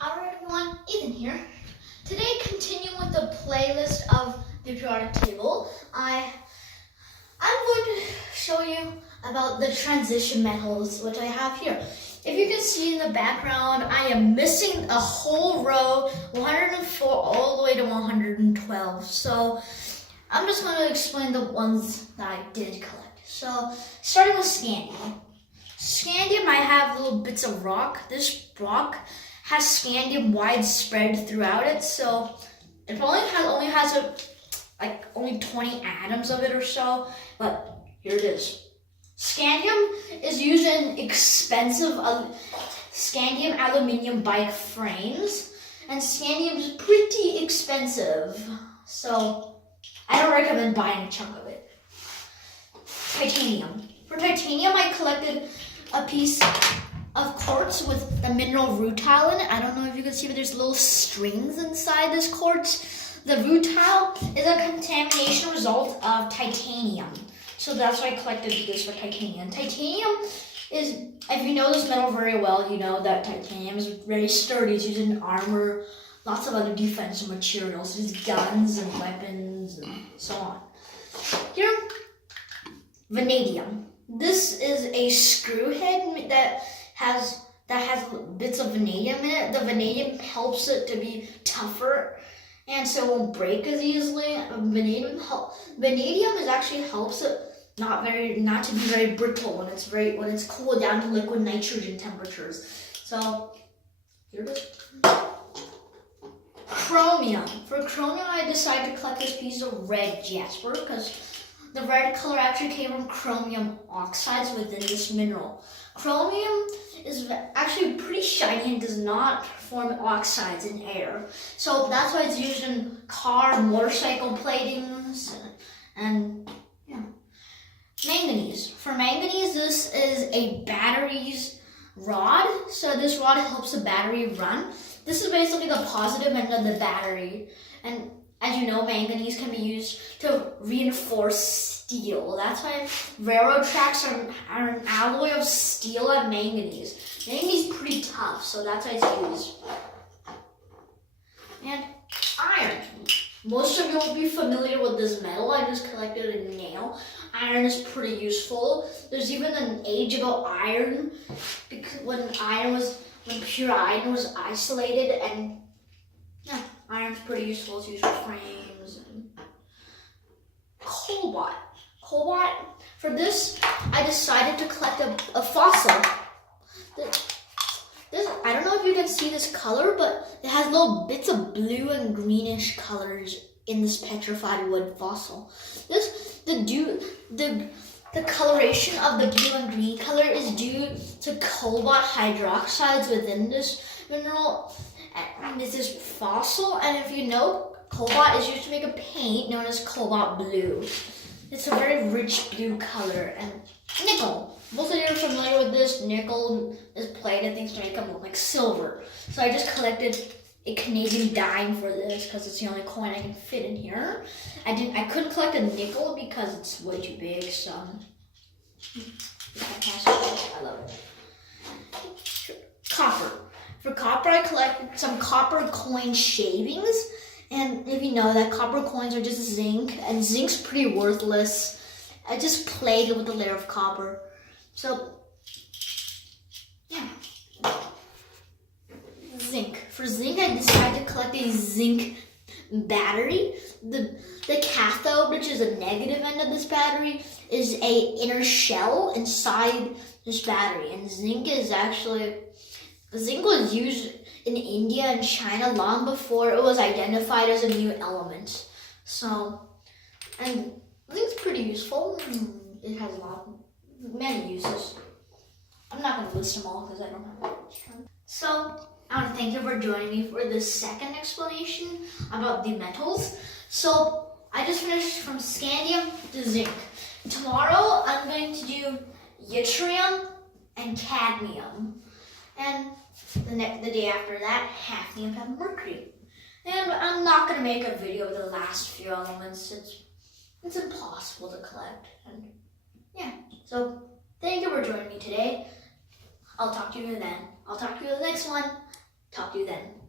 Alright everyone, Ethan here. Today, continuing with the playlist of the periodic table, I'm going to show you about the transition metals, which I have here. If you can see in the background, I am missing a whole row, 104 all the way to 112. So I'm just going to explain the ones that I did collect. So starting with scandium. Scandium, I have little bits of rock. This rock has scandium widespread throughout it, so it only has only 20 atoms of it or so, but here it is. Scandium is used in expensive scandium aluminium bike frames, and scandium is pretty expensive, so I don't recommend buying a chunk of it. Titanium. For titanium, I collected a piece of quartz with the mineral rutile in it. I don't know if you can see, but there's little strings inside this quartz. The rutile is a contamination result of titanium. So that's why I collected this for titanium. Titanium is, if you know this metal very well, you know that titanium is very sturdy. It's used in armor, lots of other defensive materials. It's guns and weapons and so on. Here, vanadium. This is a screw head that has bits of vanadium in it. The vanadium helps it to be tougher, and so it won't break as easily. Vanadium is actually helps it not to be very brittle when it's cooled down to liquid nitrogen temperatures. So here it is. Chromium. For chromium, I decided to collect this piece of red jasper because the red color actually came from chromium oxides within this mineral. Chromium is actually pretty shiny and does not form oxides in air. So that's why it's used in car, motorcycle platings, and yeah. Manganese. For manganese, this is a battery's rod. So this rod helps the battery run. This is basically the positive end of the battery. And as you know, manganese can be used to reinforce steel. That's why railroad tracks are an alloy of steel and manganese. Manganese is pretty tough, so that's why it's used. And iron. Most of you will be familiar with this metal. I just collected a nail. Iron is pretty useful. There's even an age about iron, because when pure iron was isolated, and yeah, iron's pretty useful. It's used for frames. And cobalt. For this, I decided to collect a fossil. I don't know if you can see this color, but it has little bits of blue and greenish colors in this petrified wood fossil. The coloration of the blue and green color is due to cobalt hydroxides within this mineral. This is fossil, and if you know, cobalt is used to make a paint known as cobalt blue. It's a very rich blue color. And nickel. Most of you are familiar with this. Nickel is plated things to make them look like silver. So I just collected a Canadian dime for this because it's the only coin I can fit in here. I couldn't collect a nickel because it's way too big. So I love it. Copper. For copper, I collected some copper coin shavings. And if you know that copper coins are just zinc, and zinc's pretty worthless. I just played with a layer of copper. So, yeah. Zinc. For zinc, I decided to collect a zinc battery. The cathode, which is the negative end of this battery, is a inner shell inside this battery. And zinc was used in India and China long before it was identified as a new element. So, and zinc's pretty useful. It has many uses. I'm not going to list them all because I don't have that much time. So, I want to thank you for joining me for this second explanation about the metals. So, I just finished from scandium to zinc. Tomorrow, I'm going to do yttrium and cadmium. And the day after that, hafnium and mercury. And I'm not going to make a video of the last few elements. It's impossible to collect. And yeah, so thank you for joining me today. I'll talk to you then. I'll talk to you in the next one. Talk to you then.